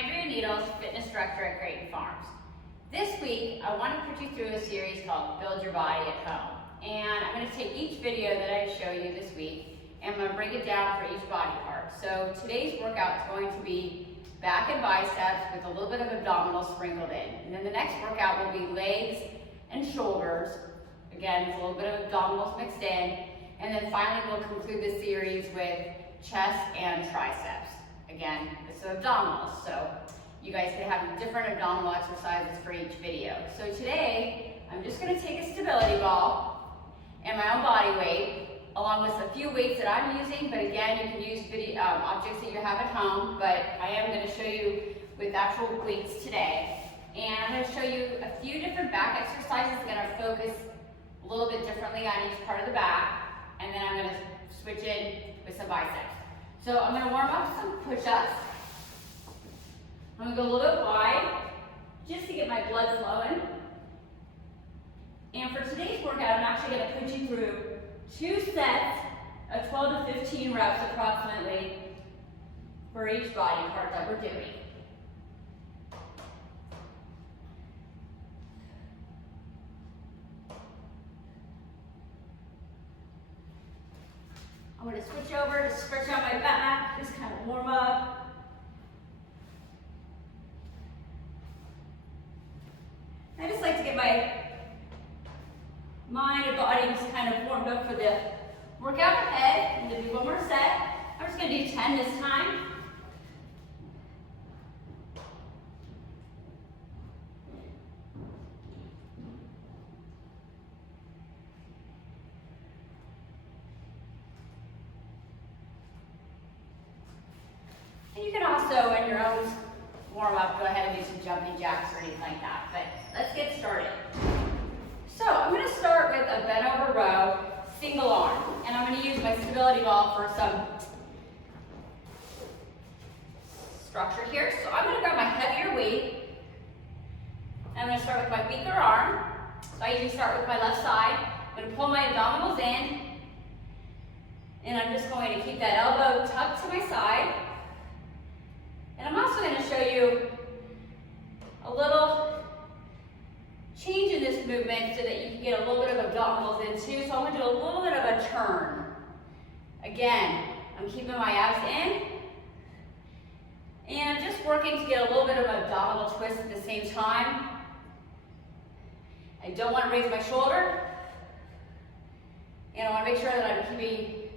Andrea, fitness director at Creighton Farms. This week, I want to put you through a series called Build Your Body at Home. And I'm going to take each video that I show you this week and I'm going to break it down for each body part. So today's workout is going to be back and biceps with a little bit of abdominals sprinkled in. And then the next workout will be legs and shoulders. Again, with a little bit of abdominals mixed in. And then finally, we'll conclude the series with chest and triceps. Again, it's abdominals, so you guys can have different abdominal exercises for each video. So today, I'm just going to take a stability ball and my own body weight, along with a few weights that I'm using, but again, you can use objects that you have at home, but I am going to show you with actual weights today. And I'm going to show you a few different back exercises that are focused a little bit differently on each part of the back, and then I'm going to switch in with some biceps. So I'm going to warm up some push-ups. I'm going to go a little bit wide, just to get my blood flowing. And for today's workout, I'm actually going to put you through 2 sets of 12 to 15 reps approximately for each body part that we're doing. I'm going to switch over to stretch out my back, just kind of warm up. I just like to get my mind and body just kind of warmed up for the workout ahead. I'm going to do one more set. I'm just going to do 10 this time. And you can also, in your own warm-up, go ahead and do some jumping jacks or anything like that. But let's get started. So I'm going to start with a bent over row, single arm. And I'm going to use my stability ball for some structure here. So I'm going to grab my heavier weight. And I'm going to start with my weaker arm. So I usually start with my left side. I'm going to pull my abdominals in. And I'm just going to keep that elbow tucked to my side. And I'm also going to show you a little change in this movement so that you can get a little bit of abdominals in too. So I'm going to do a little bit of a turn. Again, I'm keeping my abs in. And I'm just working to get a little bit of an abdominal twist at the same time. I don't want to raise my shoulder. And I want to make sure that I'm keeping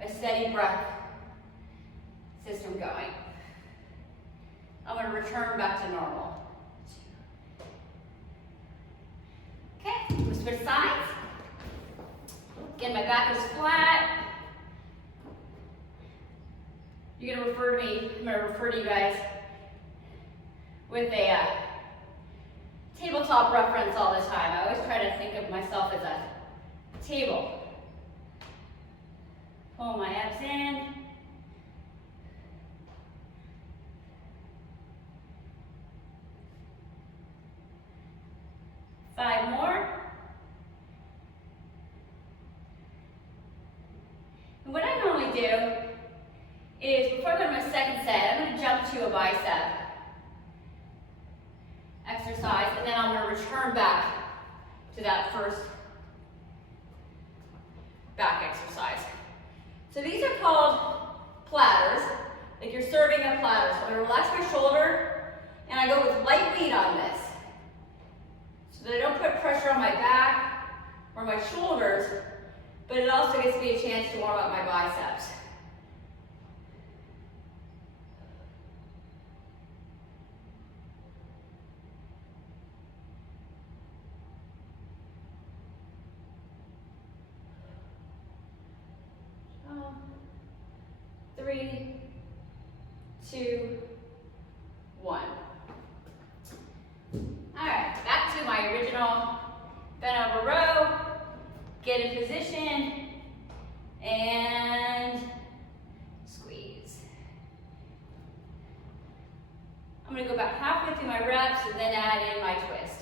a steady breath system going. I'm going to return back to normal. Okay, we'll switch sides. Again, my back is flat. You're going to refer to me, I'm going to refer to you guys with a tabletop reference all the time. I always try to think of myself as a table. Pull my abs in. Five more. And what I normally do is, before I go to my second set, I'm going to jump to a bicep exercise, and then I'm going to return back to that first back exercise. So these are called platters, like you're serving a platter. So I'm going to relax my shoulder, and I go with light weight on this. So that I don't put pressure on my back or my shoulders, but it also gives me a chance to warm up my biceps. So, 3, 2, 1. Alright, back to my original bent over row, get in position, and squeeze. I'm going to go about halfway through my reps and then add in my twist.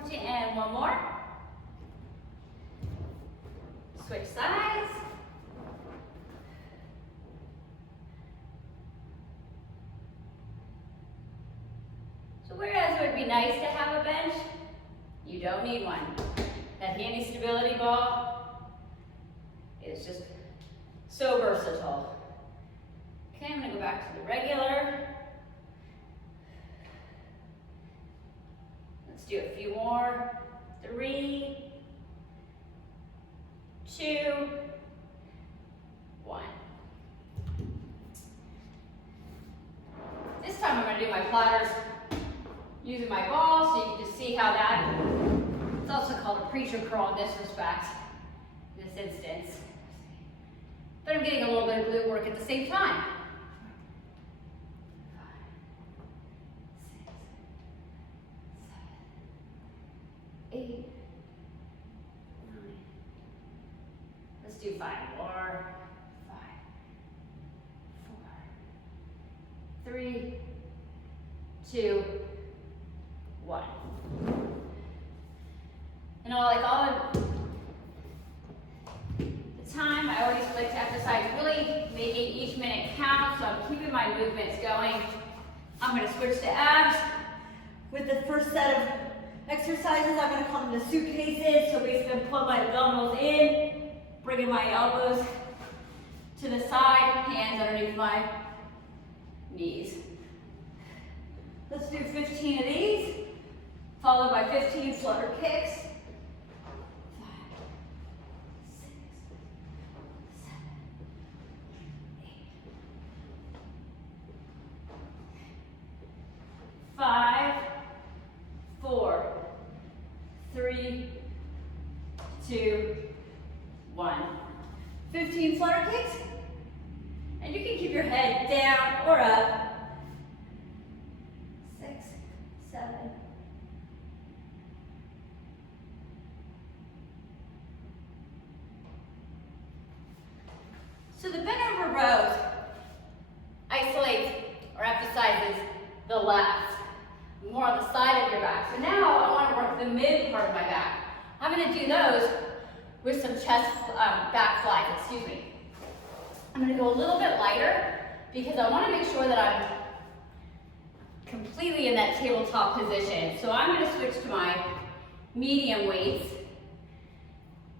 14, and one more. Switch sides. So whereas it would be nice to have a bench, you don't need one. That handy stability ball is just so versatile. Okay, I'm gonna go back to the regular. Let's do a few more. 3, 2, 1. This time I'm gonna do my platters using my ball, so you can just see how that, it's also called a preacher curl in this respect, in this instance. But I'm getting a little bit of glute work at the same time. 5, 6, 7, 8, 9. Let's do 5 more. 5, 4, 3, 2, 1. And like all of the time, I always like to emphasize really making each minute count, so I'm keeping my movements going. I'm going to switch to abs. With the first set of exercises, I'm going to come into suitcases, so basically I'm pulling my abdominals in, bringing my elbows to the side, hands underneath my knees. Let's do 15 of these, followed by 15 flutter kicks. 5, 6, 7, 8. 5, 4, 3, 2, 1. 15 flutter kicks. And you can keep your head down or up. 6, 7. So the bent over rows isolates or emphasizes the left, more on the side of your back. So now I want to work the mid part of my back. I'm going to do those with some chest back flies, excuse me. I'm going to go a little bit lighter because I want to make sure that I'm completely in that tabletop position. So I'm going to switch to my medium weights.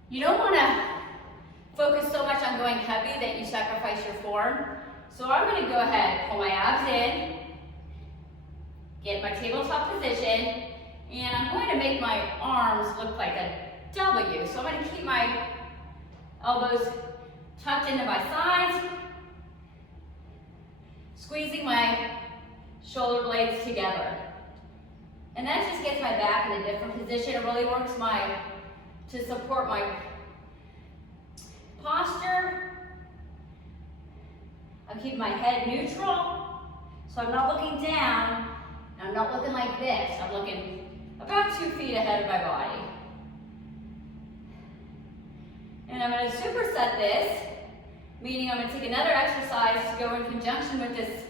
You don't want to focus so much on going heavy that you sacrifice your form. So I'm going to go ahead, pull my abs in, get my tabletop position, and I'm going to make my arms look like a W. So I'm going to keep my elbows tucked into my sides, squeezing my shoulder blades together. And that just gets my back in a different position. It really works to support my posture. I'll keep my head neutral, so I'm not looking down, and I'm not looking like this. I'm looking about 2 feet ahead of my body. And I'm going to superset this, meaning I'm going to take another exercise to go in conjunction with this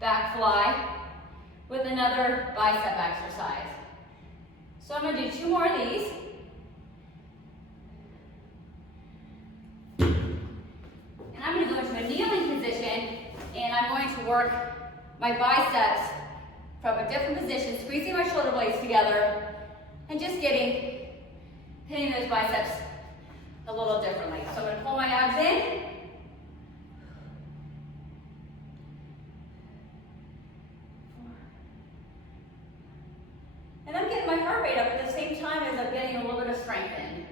back fly with another bicep exercise. So I'm going to do 2 more of these. And I'm going to go into a kneeling position, and I'm going to work my biceps from a different position, squeezing my shoulder blades together, and just hitting those biceps a little differently. So I'm going to pull my abs in. And I'm getting my heart rate up at the same time as I'm getting a little bit of strength in.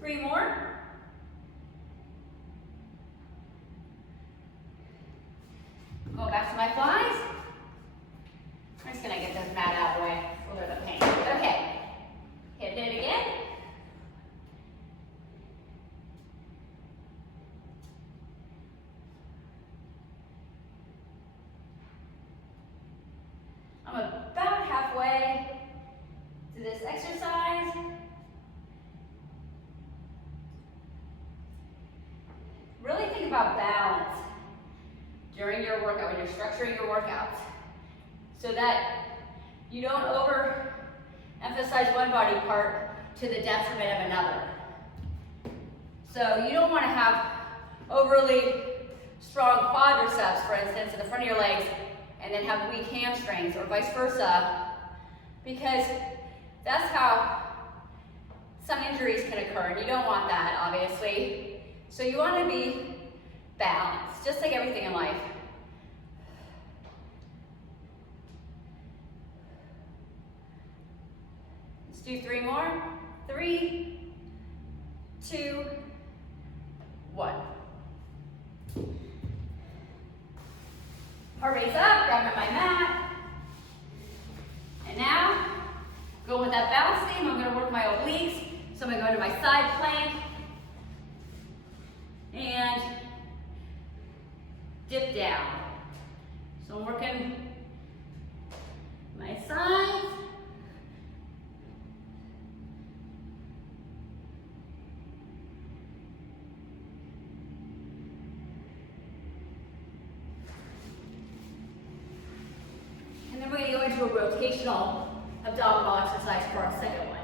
3 more. Go back to my flies. I'm just going to get this mat out of the way. A little bit of pain. Okay. Hit it again. I'm about halfway to this exercise. you're structuring your workouts so that you don't overemphasize one body part to the detriment of another. So you don't want to have overly strong quadriceps, for instance, in the front of your legs, and then have weak hamstrings, or vice versa, because that's how some injuries can occur, and you don't want that, obviously. So you want to be balanced, just like everything in life. Let's do 3 more. 3, 2, 1. Heart rate's up, grab my mat. And now, going with that balance theme, I'm going to work my obliques. So I'm going to go into my side plank and dip down. So I'm working my sides. And then we're going to go into a rotational abdominal exercise for our second one.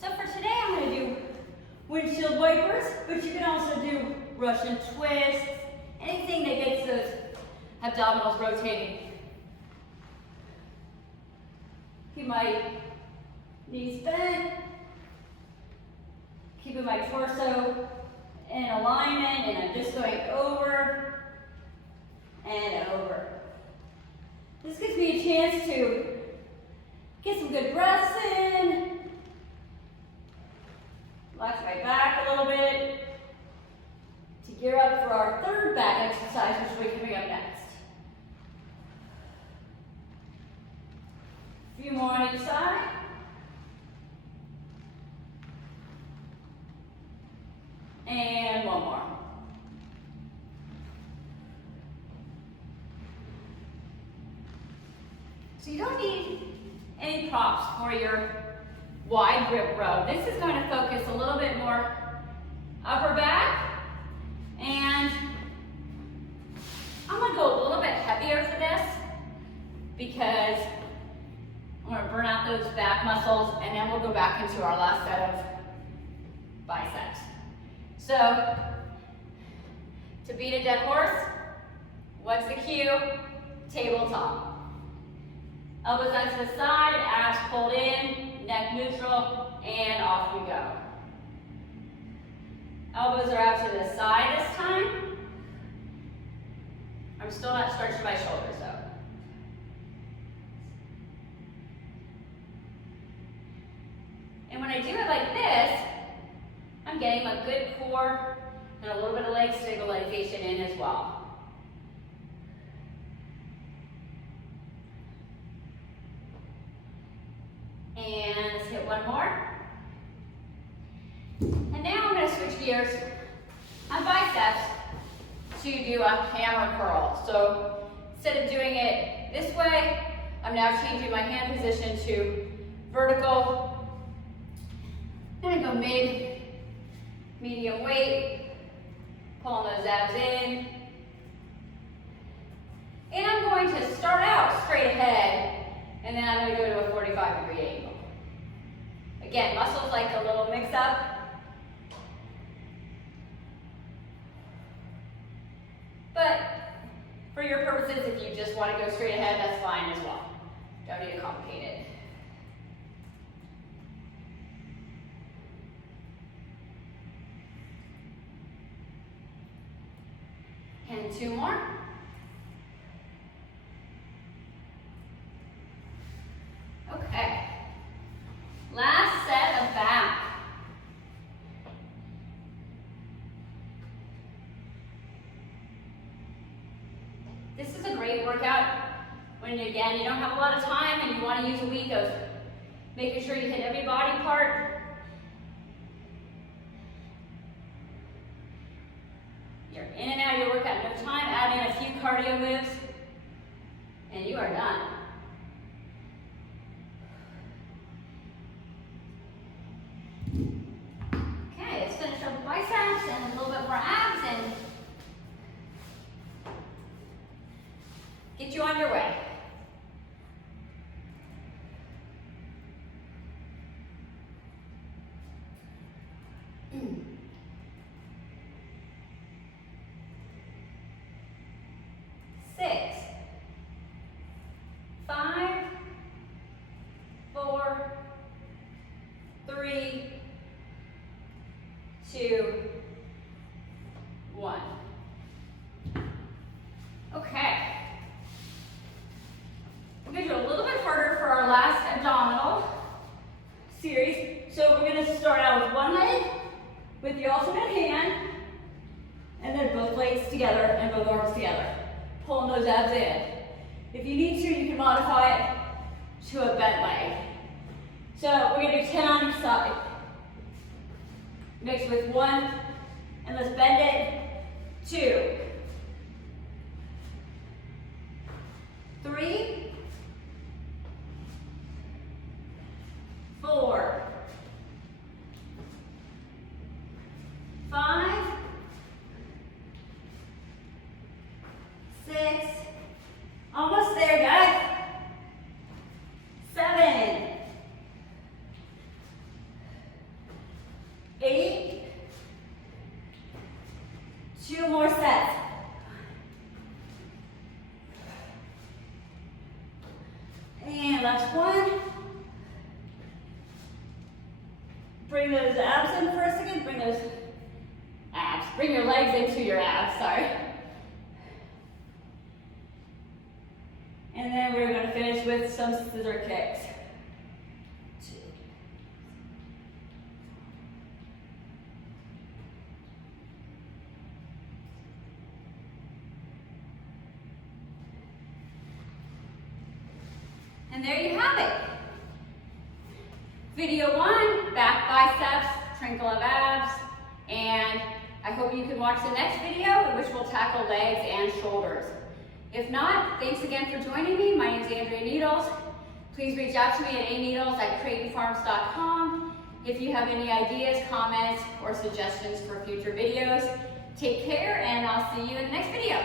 So for today I'm going to do windshield wipers, but you can also do Russian twists, anything that gets those abdominals rotating. Keep my knees bent, keeping my torso in alignment, and I'm just going over and over. This gives me a chance to get some good breaths in, relax my back a little bit, to gear up for our third back exercise, which will be coming up next. A few more on each side. And one more. So you don't need any props for your wide grip row. This is going to focus a little bit more upper back, and I'm going to go a little bit heavier for this because I'm going to burn out those back muscles, and then we'll go back into our last set of biceps. So, to beat a dead horse, what's the cue? Tabletop. Elbows out to the side, abs pulled in, neck neutral, and off we go. Elbows are out to the side this time. I'm still not stretching my shoulders though. And when I do it like this, I'm getting a good core and a little bit of leg stabilization in as well. And let's hit one more. And now I'm going to switch gears on biceps to do a hammer curl. So instead of doing it this way, I'm now changing my hand position to vertical. I'm going to go medium weight, pulling those abs in. And I'm going to start out straight ahead, and then I'm going to go to a 45-degree angle. Again, muscles like a little mix up. But for your purposes, if you just want to go straight ahead, that's fine as well. Don't need to complicate it. And two more. Okay. Last set of back. This is a great workout when, again, you don't have a lot of time and you want to use a week of making sure you hit every body part. You're in and out of your workout in no time. Add in a few cardio moves, and you are done. Okay, let's finish up with biceps and a little bit more abs and get you on your way. Six, 5, 4, 3, 2, 1. Okay. We're going to do a little bit harder for our last abdominal series. So we're going to start out with one leg with the alternate hand, and then both legs together and both arms together. Pulling those abs in. If you need to, you can modify it to a bent leg. So we're going to do 10 on each side. Mix with 1, and let's bend it. 2, 3, 4, 5, 6, almost there, guys. 7, 8, 2 more sets. And last one. Bring those abs in for a second. Bring your legs into your abs, sorry. And then we're going to finish with some scissor kicks. And there you have it. Video 1, back biceps, triangle of abs, and I hope you can watch the next video in which we'll tackle legs and shoulders. If not, thanks again for joining me. My name is Andrea Needles. Please reach out to me at aneedles@creightonfarms.com if you have any ideas, comments, or suggestions for future videos. Take care, and I'll see you in the next video.